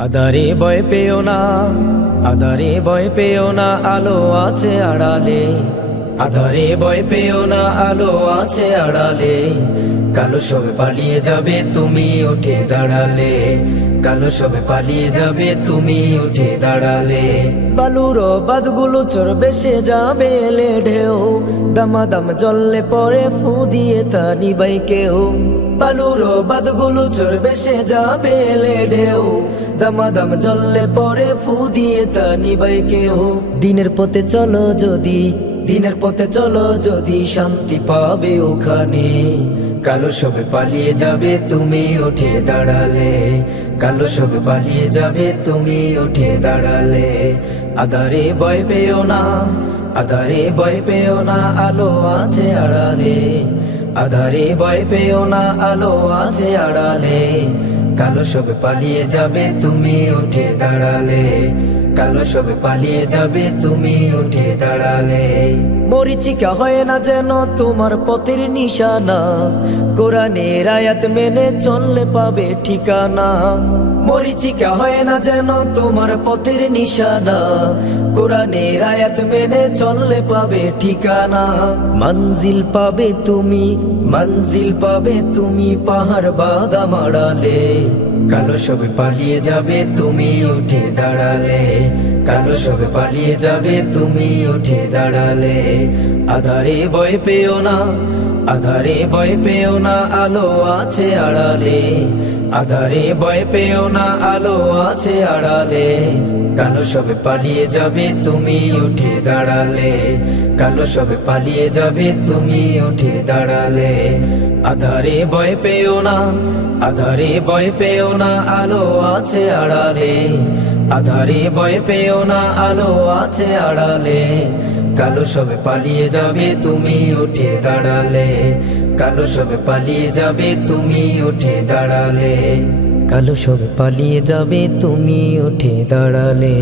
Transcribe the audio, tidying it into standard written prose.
আধারে ভয় পেও না, আধারে ভয় পেও না, আলো আছে আড়ালে। আধারে ভয় পেও না, আলো আছে আড়ালে। কালো সবে পালিয়ে যাবে তুমি উঠে দাঁড়ালে। কালো সবে পালিয়ে যাবে তুমি উঠে দাঁড়ালে। বালুর বাদগুলো চোর বেসে যাবে এলে ঢেউ। দামাদাম জললে পরে ফু দিয়ে তা নিবাই কেউ। বালুর বাদগুলো চোর বেসে যাবে এলে ঢেউ। দামাদাম জললে পরে ফু দিয়ে তা নিবাই কেউ। দিনের পথে চলো যদি, দিনের পথে চলো যদি, শান্তি পাবে ওখানে। কালো সবে পালিয়ে যাবে তুমি উঠে দাঁড়ালে। কালো সবে পালিয়ে যাবে তুমি উঠে দাঁড়ালে। আধারে ভয় পেও না, আধারে ভয় পেও না, আলো আছে আড়ালে। আধারে ভয় পেও না, আলো আছে আড়ালে। কালো সবে পালিয়ে যাবে তুমি উঠে দাঁড়ালে। কালো সবে পালিয়ে যাবে তুমি উঠে দাঁড়ালে। মরিচিকা হয় না যেন তোমার পথের নিশানা। কোরআনের আয়াত মেনে চললে পাবে ঠিকানা। মরিচিকা হয় না যেন তোমার পথের নিশানা। কোরআনের আয়াত মেনে চললে পাবে ঠিকানা। মঞ্জিল পাবে তুমি, মঞ্জিল পাবে তুমি, পাহাড় বাদাম আড়ালে। কালো সবে পালিয়ে যাবে তুমি উঠে দাঁড়ালে। কালো সবে পালিয়ে যাবে তুমি উঠে দাঁড়ালে। আধারে ভয় পেও না, আধারে ভয় পেও না, আলো আছে আড়ালে। আধারে ভয় পেও না, আলো আছে আড়ালে। কালো সবে পালিয়ে যাবে তুমি উঠে দাঁড়ালে। কালো সবে পালিয়ে যাবে তুমি উঠে দাঁড়ালে। আধারে ভয় পেও না, আধারে ভয় পেও না, আলো আছে আড়ালে। আধারে ভয় পেও না, আলো আছে আড়ালে। কালো সবে পালিয়ে যাবে তুমি উঠে দাঁড়ালে। কালো সবে পালিয়ে যাবে তুমি উঠে দাঁড়ালে। কালো সবে পালিয়ে যাবে তুমি উঠে দাঁড়ালে।